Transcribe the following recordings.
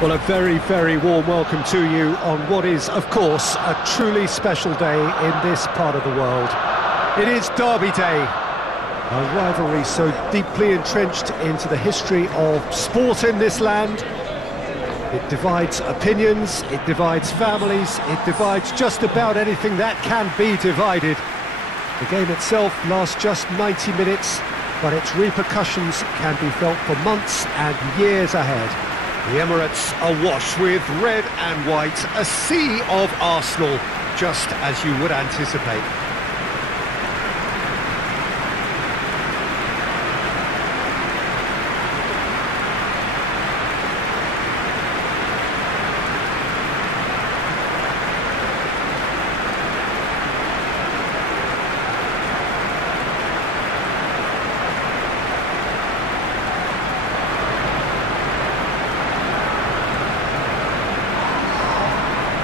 Well, a very, very warm welcome to you on what is, of course, a truly special day in this part of the world. It is Derby Day, a rivalry so deeply entrenched into the history of sport in this land. It divides opinions, it divides families, it divides just about anything that can be divided. The game itself lasts just 90 minutes, but its repercussions can be felt for months and years ahead. The Emirates awash with red and white, a sea of Arsenal, just as you would anticipate.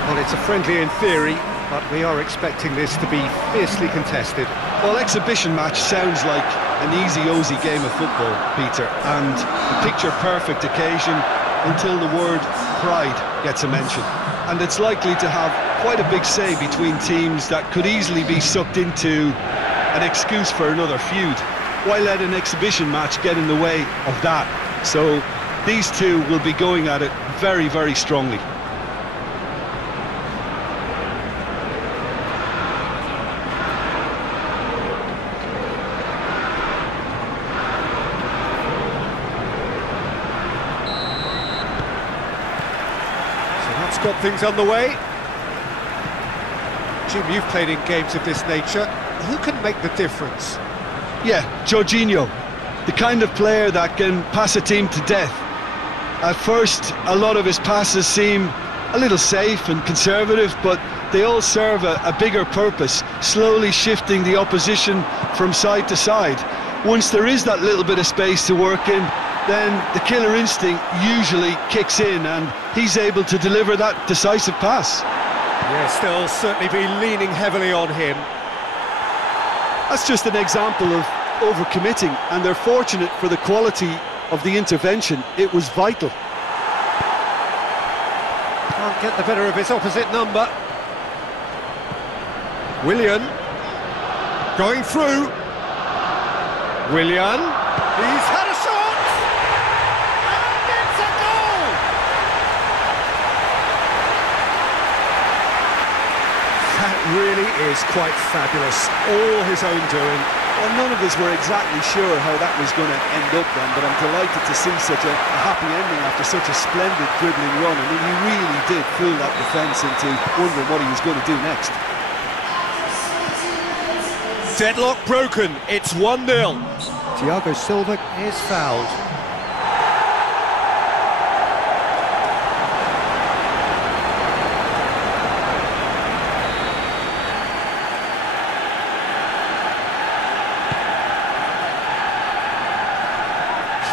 Well, it's a friendly in theory, but we are expecting this to be fiercely contested. Well, exhibition match sounds like an easy-ozy game of football, Peter, and a picture-perfect occasion until the word pride gets a mention. And it's likely to have quite a big say between teams that could easily be sucked into an excuse for another feud. Why let an exhibition match get in the way of that? So these two will be going at it very, very strongly. Got things underway. Jim, you've played in games of this nature. Who can make the difference? Yeah, Jorginho, the kind of player that can pass a team to death. At first, a lot of his passes seem a little safe and conservative, but they all serve a bigger purpose, slowly shifting the opposition from side to side. Once there is that little bit of space to work in, then the killer instinct usually kicks in and he's able to deliver that decisive pass. Yes, they'll certainly be leaning heavily on him. That's just an example of overcommitting, and they're fortunate for the quality of the intervention. It was vital. Can't get the better of his opposite number. Willian going through. Willian, he's had a shot! Really is quite fabulous, all his own doing. Well, none of us were exactly sure how that was going to end up then, but I'm delighted to see such a happy ending after such a splendid dribbling run. I mean, he really did fool that defence into wondering what he was going to do next. Deadlock broken, it's 1-0. Thiago Silva is fouled.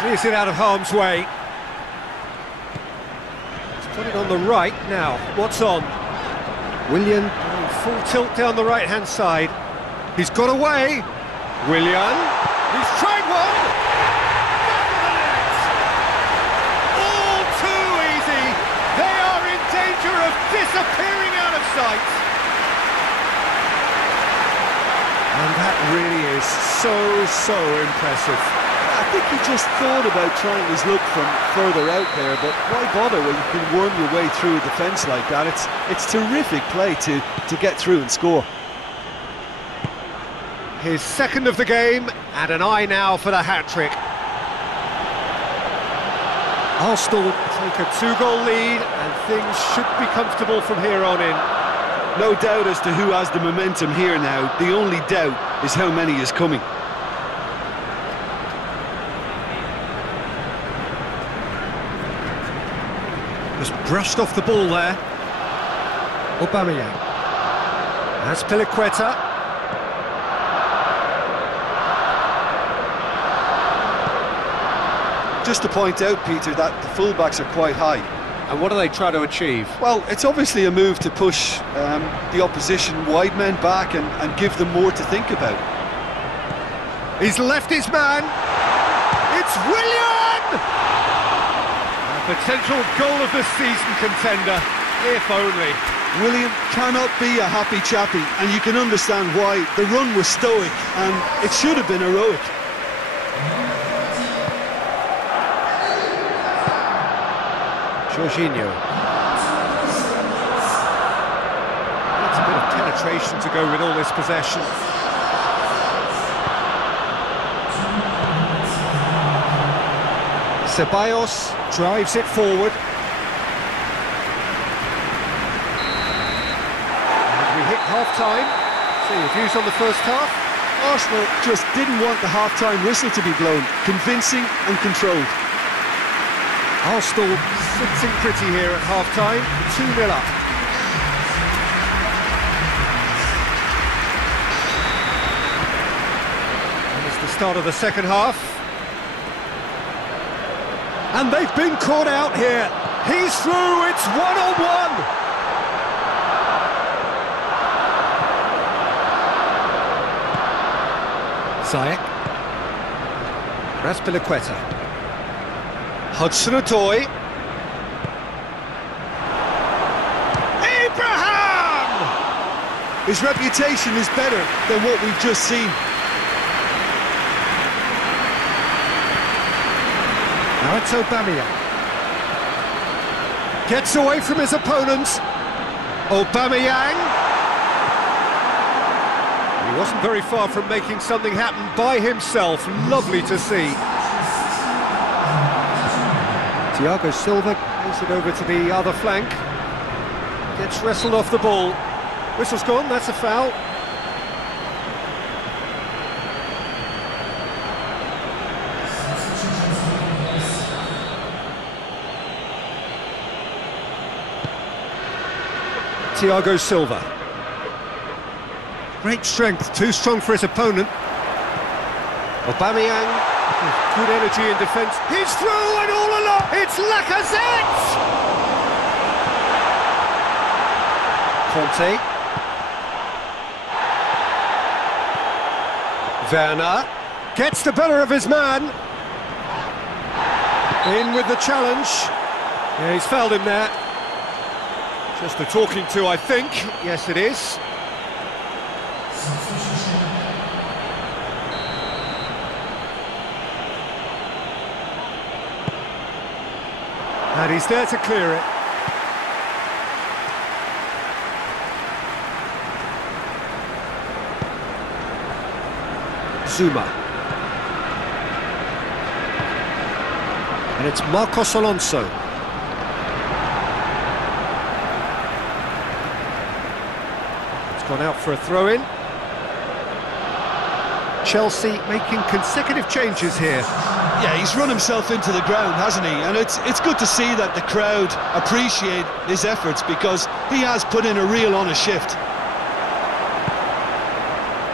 Clears it out of harm's way. He's put it on the right now. What's on? Willian full tilt down the right-hand side. He's got away. Willian. He's tried one. All too easy. They are in danger of disappearing out of sight. And that really is so impressive. I think he just thought about trying his luck from further out there, but why bother when you can worm your way through a defence like that? It's terrific play to get through and score. His second of the game, and an eye now for the hat-trick. Arsenal take a 2-goal lead, and things should be comfortable from here on in. No doubt as to who has the momentum here now. The only doubt is how many is coming. Just brushed off the ball there. Aubameyang. That's Piliqueta. Just to point out, Peter, that the fullbacks are quite high. And what do they try to achieve? Well, it's obviously a move to push the opposition wide men back and give them more to think about. He's left his man. It's Willian! Potential goal of the season contender, if only. William cannot be a happy chappy, and you can understand why. The run was stoic, and it should have been heroic. Jorginho. That's a bit of penetration to go with all this possession. Ceballos drives it forward. And we hit half-time. So your views on the first half? Arsenal just didn't want the half-time whistle to be blown. Convincing and controlled. Arsenal sitting pretty here at half-time, 2-0 up. And it's the start of the second half. And they've been caught out here. He's through, it's one-on-one. Ziyech. Azpilicueta. Hudson-Odoi. Abraham! His reputation is better than what we've just seen. Now it's Aubameyang. Gets away from his opponents. Aubameyang. He wasn't very far from making something happen by himself. Lovely to see. Thiago Silva plays it over to the other flank. Gets wrestled off the ball. Whistle's gone, that's a foul. Thiago Silva. Great strength, too strong for his opponent. Aubameyang, with good energy in defence. He's through and all along, it's Lacazette! Conte. Werner gets the better of his man. In with the challenge. Yeah, he's fouled him there. Just a talking to, I think. Yes, it is. And he's there to clear it. Zuma. And it's Marcos Alonso. Gone out for a throw-in. Chelsea making consecutive changes here. Yeah, he's run himself into the ground, hasn't he? And it's good to see that the crowd appreciate his efforts, because he has put in a real honest shift.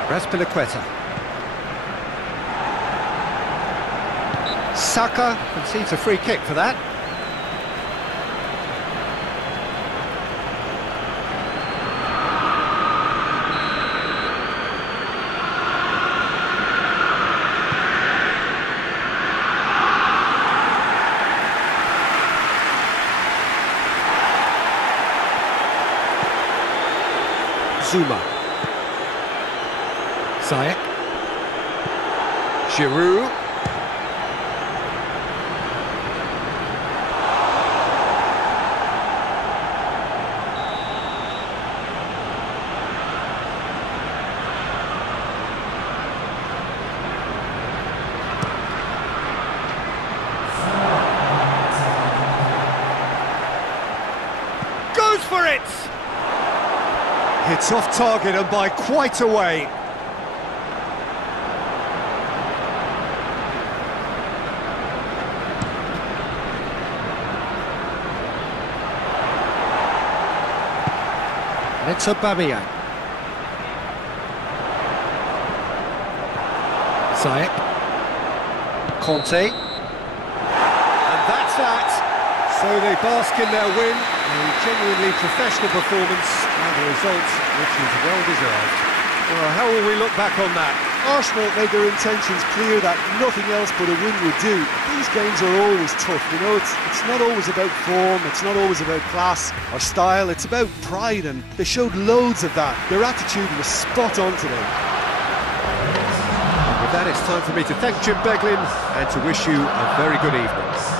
Azpilicueta. Saka concedes a free kick for that. Zuma. Ziyech. Giroud. Goes for it! It's off target and by quite a way. It's Aubameyang. Ziyech. Conte. And that's that. So they bask in their win. A genuinely professional performance and a result which is well deserved. Well, how will we look back on that? Arsenal made their intentions clear that nothing else but a win would do. These games are always tough, you know, it's not always about form, it's not always about class or style, it's about pride, and they showed loads of that. Their attitude was spot on today. And with that, it's time for me to thank Jim Beglin and to wish you a very good evening.